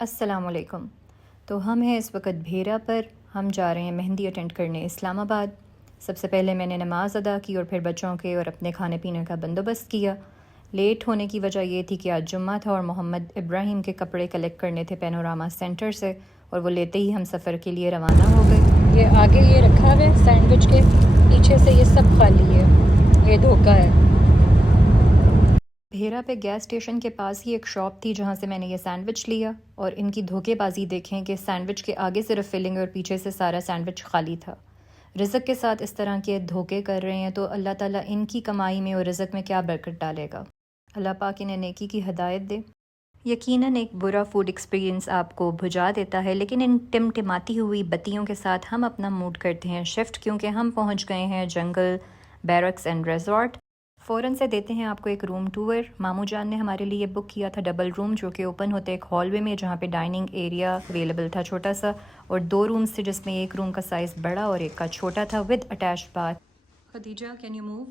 अस्सलामुअलैकुम। तो हम हैं इस वक्त भेरा पर। हम जा रहे हैं मेहंदी अटेंड करने इस्लामाबाद। सबसे पहले मैंने नमाज़ अदा की और फिर बच्चों के और अपने खाने पीने का बंदोबस्त किया। लेट होने की वजह ये थी कि आज जुम्मा था और मोहम्मद इब्राहिम के कपड़े कलेक्ट करने थे पैनोरामा सेंटर से, और वो लेते ही हम सफ़र के लिए रवाना हो गए। ये आगे ये रखा हुआ है सैंडविच के, पीछे से ये सब खाली है, ये धोखा है। भेरा पे गैस स्टेशन के पास ही एक शॉप थी जहाँ से मैंने ये सैंडविच लिया, और इनकी धोखेबाजी देखें कि सैंडविच के आगे सिर्फ फिलिंग और पीछे से सारा सैंडविच खाली था। रिज़्क के साथ इस तरह के धोखे कर रहे हैं तो अल्लाह ताला इनकी कमाई में और रिज़्क में क्या बरकत डालेगा। अल्लाह पाक इन्हें नेकी की हिदायत दे। यकीनन एक बुरा फूड एक्सपीरियंस आपको भुजा देता है, लेकिन इन टिमटिमाती हुई बत्तियों के साथ हम अपना मूड करते हैं शिफ्ट, क्योंकि हम पहुंच गए हैं जंगल बैरक्स एंड रिजॉर्ट। फ़ौरन से देते हैं आपको एक रूम टूर। मामू जान ने हमारे लिए बुक किया था डबल रूम, जो कि ओपन होते एक हॉलवे में, जहाँ पे डाइनिंग एरिया अवेलेबल था छोटा सा, और 2 रूम्स थे जिसमें एक रूम का साइज़ बड़ा और एक का छोटा था with attached bath. Khadija, can you move?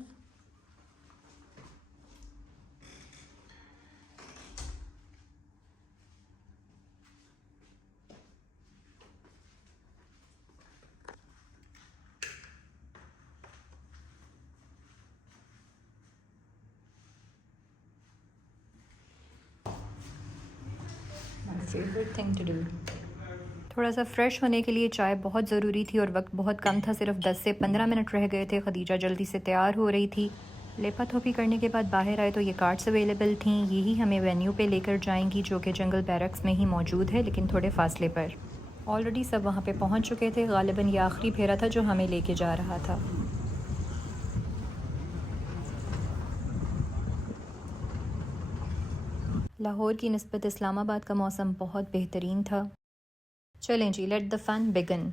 My favourite thing to do. थोड़ा सा फ्रेश होने के लिए चाय बहुत ज़रूरी थी और वक्त बहुत कम था, सिर्फ 10 से 15 मिनट रह गए थे। खदीजा जल्दी से तैयार हो रही थी। लेपा थोपी करने के बाद बाहर आए तो ये कार्ड्स अवेलेबल थीं। यही हमें वेन्यू पे लेकर जाएंगी, जो कि जंगल बैरक्स में ही मौजूद है लेकिन थोड़े फासले पर। ऑलरेडी सब वहाँ पे पहुँच चुके थे। गालिबन ये आखिरी फेरा था जो हमें लेके जा रहा था। लाहौर की निस्बत इस्लामाबाद का मौसम बहुत बेहतरीन था। चलें जी, लेट द फन बिगिन।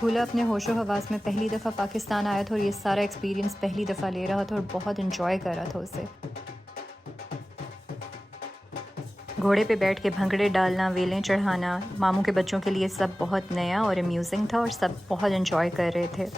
भूला अपने होशो हवास में पहली दफ़ा पाकिस्तान आया था और ये सारा एक्सपीरियंस पहली दफ़ा ले रहा था और बहुत इन्जॉय कर रहा था उसे। घोड़े पे बैठ के भंगड़े डालना, वेलें चढ़ाना, मामू के बच्चों के लिए सब बहुत नया और अम्यूजिंग था और सब बहुत इन्जॉय कर रहे थे।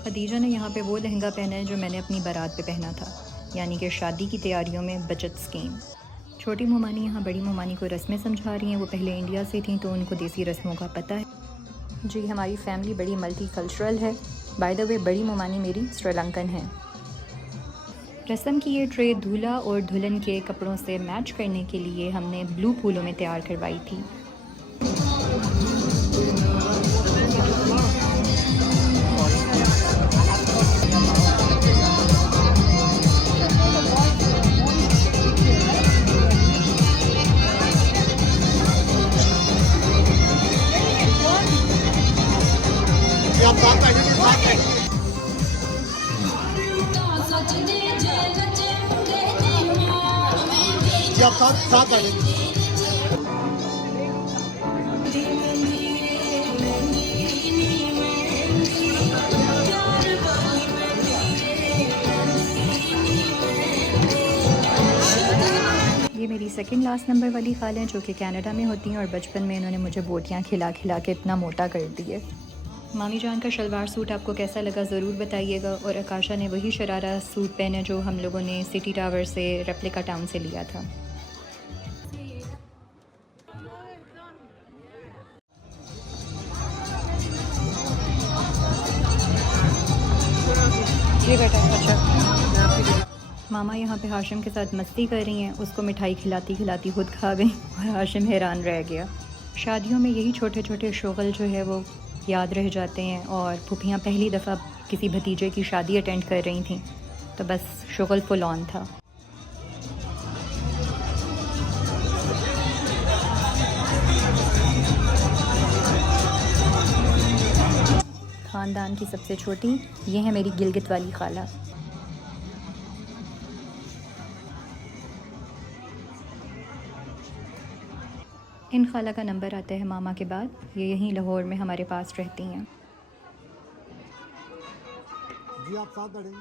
खदीजा ने यहाँ पे वो लहंगा पहना है जो मैंने अपनी बारात पे पहना था, यानी कि शादी की तैयारियों में बचत स्कीम। छोटी मोमानी यहाँ बड़ी मोमानी को रस्में समझा रही हैं। वो पहले इंडिया से थी तो उनको देसी रस्मों का पता है। जी, हमारी फैमिली बड़ी मल्टी कल्चरल है। बाय द वे, बड़ी मोमानी मेरी श्रीलंकन है। रस्म की ये ट्रे दूल्हा और दुल्हन के कपड़ों से मैच करने के लिए हमने ब्लू फूलों में तैयार करवाई थी। ये मेरी सेकंड लास्ट नंबर वाली खालें जो कि कनाडा में होती हैं और बचपन में इन्होंने मुझे बोटियाँ खिला खिला के इतना मोटा कर दिए। मामी जान का शलवार सूट आपको कैसा लगा ज़रूर बताइएगा। और आकाशा ने वही शरारा सूट पहने जो हम लोगों ने सिटी टावर से रेप्लिका टाउन से लिया था। जी बेटा, अच्छा। मामा यहाँ पे हाशिम के साथ मस्ती कर रही हैं। उसको मिठाई खिलाती खिलाती खुद खा गई और हाशिम हैरान रह गया। शादियों में यही छोटे छोटे शुगल जो है वो याद रह जाते हैं। और फूफियाँ पहली दफ़ा किसी भतीजे की शादी अटेंड कर रही थी तो बस शुगल फुल ऑन था। ख़ानदान की सबसे छोटी ये है मेरी गिलगित वाली खाला। इन खाला का नंबर आता है मामा के बाद। ये यहीं लाहौर में हमारे पास रहती हैं। जी आप साथ बैठेंगे।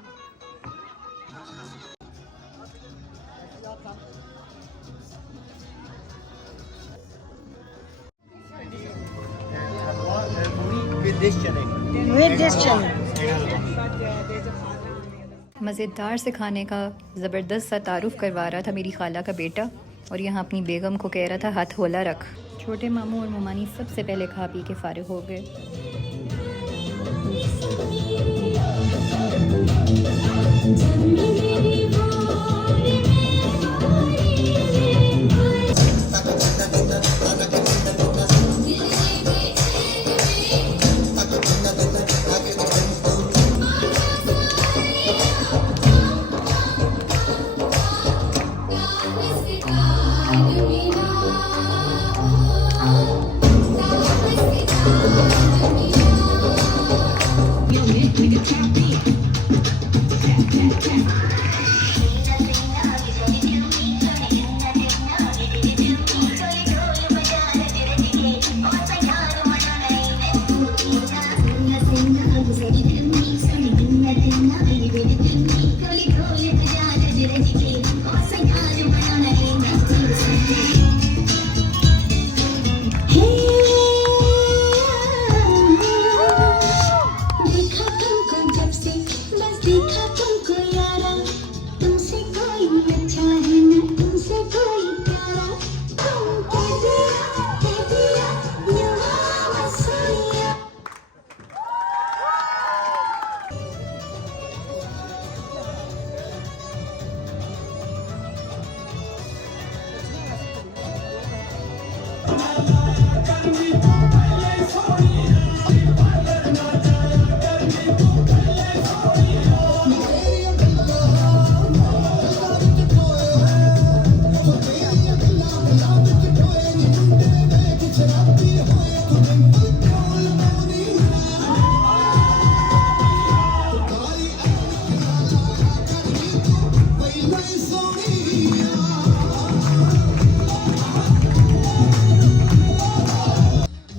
मज़ेदार से खाने का ज़बरदस्त सा तारुफ करवा रहा था मेरी खाला का बेटा और यहाँ अपनी बेगम को कह रहा था हाथ होला रख। छोटे मामू और मोमानी सबसे पहले खा पी के फारिग हो गए।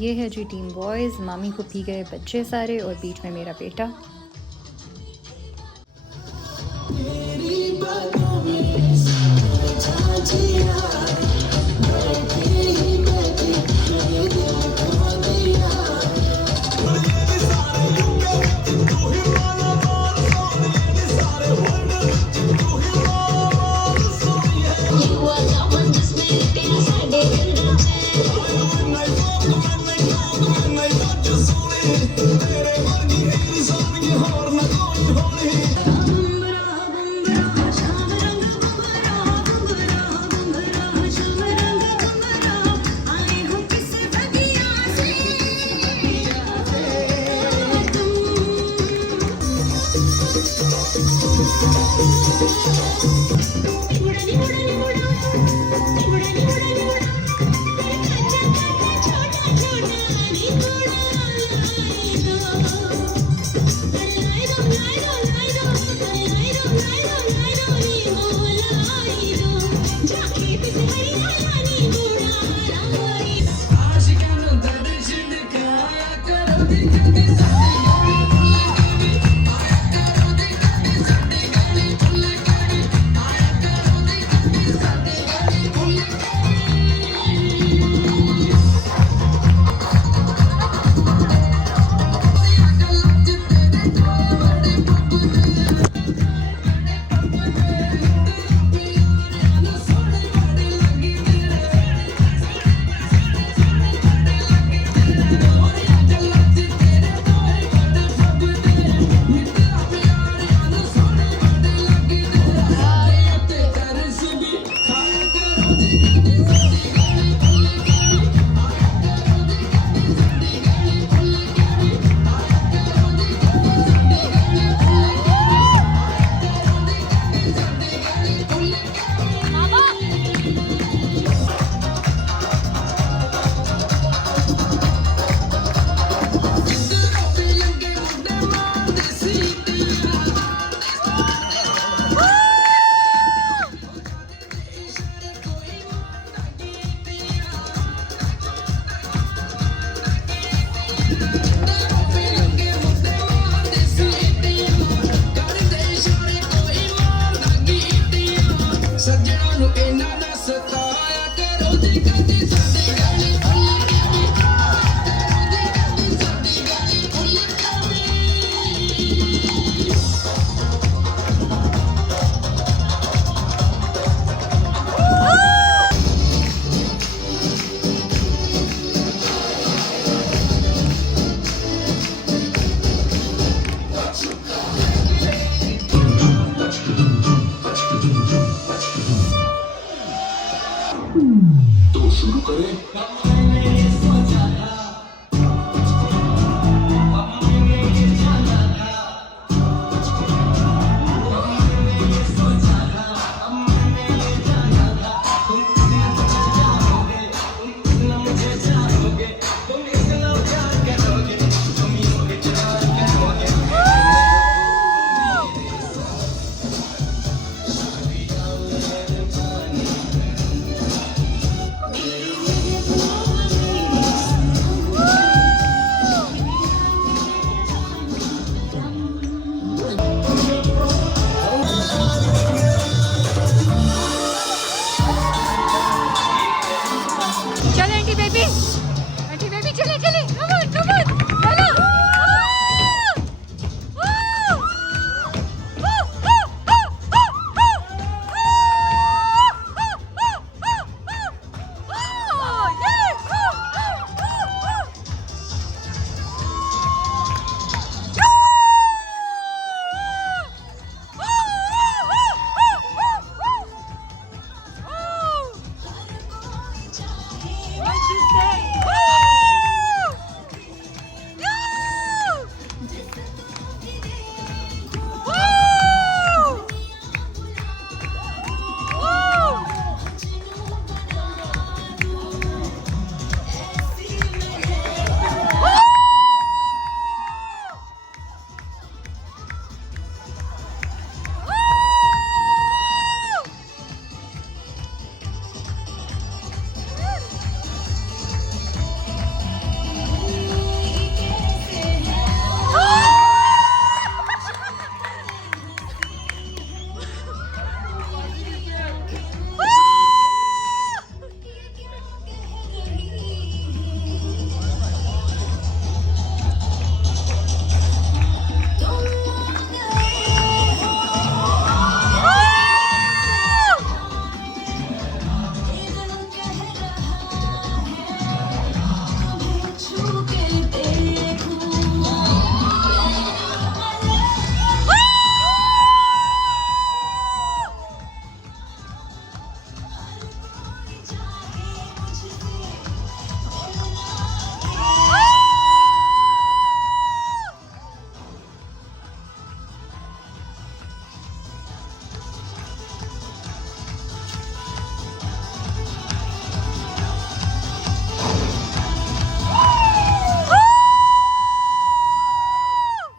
ये है जी टीम बॉयज़। मामी को पी गए बच्चे सारे और बीच में मेरा बेटा।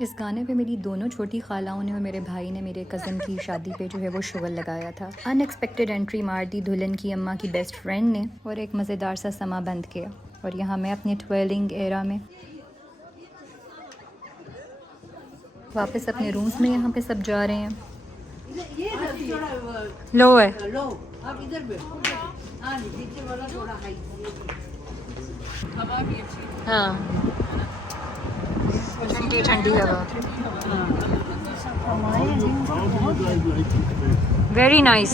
इस गाने पे मेरी दोनों छोटी खालाओं ने और मेरे भाई ने मेरे कज़न की शादी पे जो है वो शुगल लगाया था। अनएक्सपेक्टेड एंट्री मार दी दुल्हन की अम्मा की बेस्ट फ्रेंड ने और एक मज़ेदार सा समा बंद किया। और यहाँ मैं अपने ट्वेलिंग एरा में वापस अपने रूम्स में यहाँ पे सब जा रहे हैं। लो है हाँ, ठंडी ठंडी हवा, वेरी नाइस।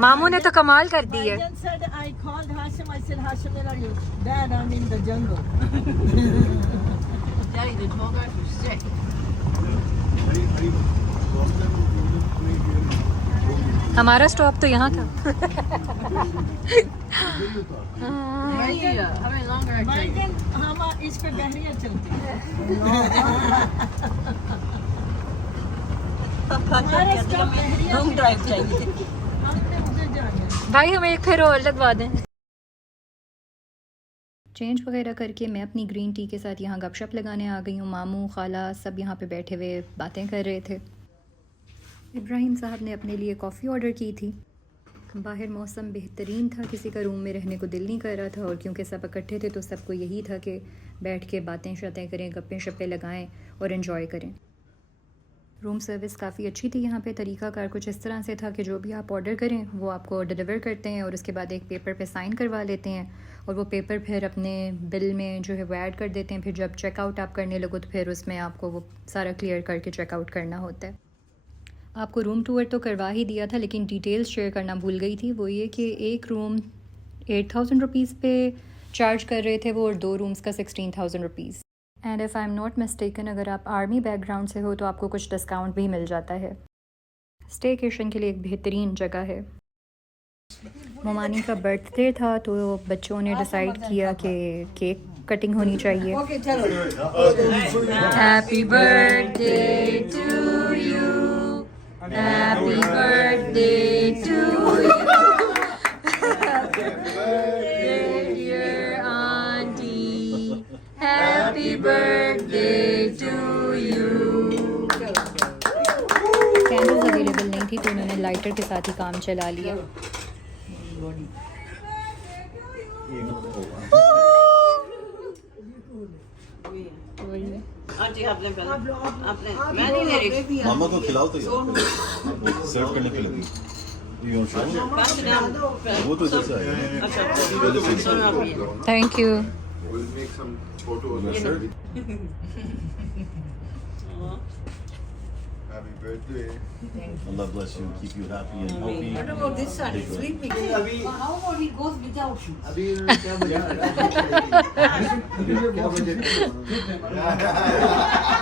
मामू ने तो कमाल कर दी है। हमारा स्टॉप तो यहाँ था। हम इस पे बहरिया चलती है। लॉन्ग ड्राइव चाहिए। हमने उधर जाना। भाई हमें एक फिर और लगवा दें। चेंज वगैरह करके मैं अपनी ग्रीन टी के साथ यहाँ गपशप लगाने आ गई हूँ। मामू खाला सब यहाँ पे बैठे हुए बातें कर रहे थे। इब्राहिम साहब ने अपने लिए कॉफ़ी ऑर्डर की थी। बाहर मौसम बेहतरीन था, किसी का रूम में रहने को दिल नहीं कर रहा था और क्योंकि सब इकट्ठे थे तो सबको यही था कि बैठ के बातें शातें करें, गप्पें शप्पें लगाएं और इन्जॉय करें। रूम सर्विस काफ़ी अच्छी थी यहाँ पे। तरीक़ाकार कुछ इस तरह से था कि जो भी आप ऑर्डर करें वो आपको डिलीवर करते हैं और उसके बाद एक पेपर पे साइन करवा लेते हैं और वो पेपर फिर अपने बिल में जो है वो ऐड कर देते हैं। फिर जब चेकआउट आप करने लगो तो फिर उसमें आपको वो सारा क्लियर करके चेकआउट करना होता है। आपको रूम टूर तो करवा ही दिया था लेकिन डिटेल्स शेयर करना भूल गई थी। वो ये कि एक रूम 8,000 रुपीज़ पे चार्ज कर रहे थे वो और 2 रूम्स का 16,000 rupees. And if I am not mistaken अगर आप आर्मी बैकग्राउंड से हो तो आपको कुछ डिस्काउंट भी मिल जाता है। स्टेकेशन के लिए एक बेहतरीन जगह है। मोमानी का बर्थडे था तो बच्चों ने डिसाइड किया कि केक कटिंग होनी चाहिए। Happy birthday to you, happy birthday to you, happy birthday dear aunty, happy birthday to you. Candles available नहीं थी तो उन्होंने लाइटर के साथ ही काम चला लिया। मैं नहीं ले रही। मामा को खिलाओ तो सर्व करने पे लगी। वो तो इधर से आएगा। Thank you. Happy birthday. Allah bless you, keep you happy and healthy. What about this one? Sweet mix. How about he goes without shoes?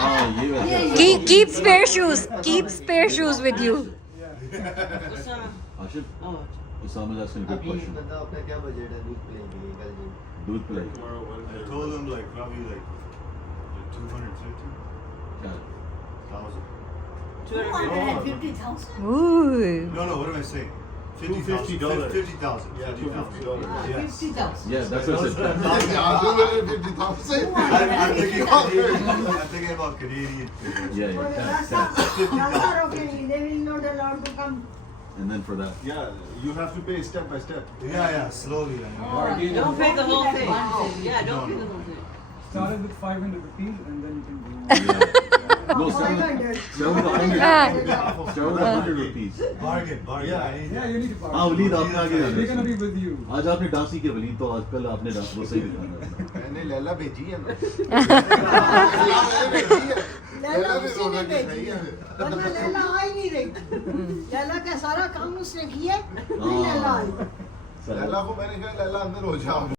हाँ ये वैसे। Keep spare shoes. Keep spare shoes with you. Ashif, Usama is asking a good question. दूध पिलाई। I told him like probably like 250,000. क्या? 250,000? Ooh. No, what am I saying? $50. 50,000. Yeah, $50,000. Yes. 50,000. Yeah, that's what I said. I'm thinking about Canadian. Yeah, yeah. That's okay. They will not allow to come. And then for that. Yeah, you have to pay step by step. Yeah, slowly. Don't pay the whole thing. Yeah, don't pay the whole thing. Started with 500 rupees and then you can go. No, start with 100. Start with 100 rupees. Bargain. Yeah, Yeah, you need to हाँ वलीद आपने आगे जाना We're gonna है। be with you. आज आपने dance ही किया वलीद तो आजकल आपने डांस वो सही दिखाना। मैंने लैला भेजी है ना। लैला उसी ने भेजी है। वरना लैला आ ही नहीं रही। लैला का सारा काम उसने किया, नहीं लैला आई। लैला को मैंने कहा लैला अंदर हो जाओ।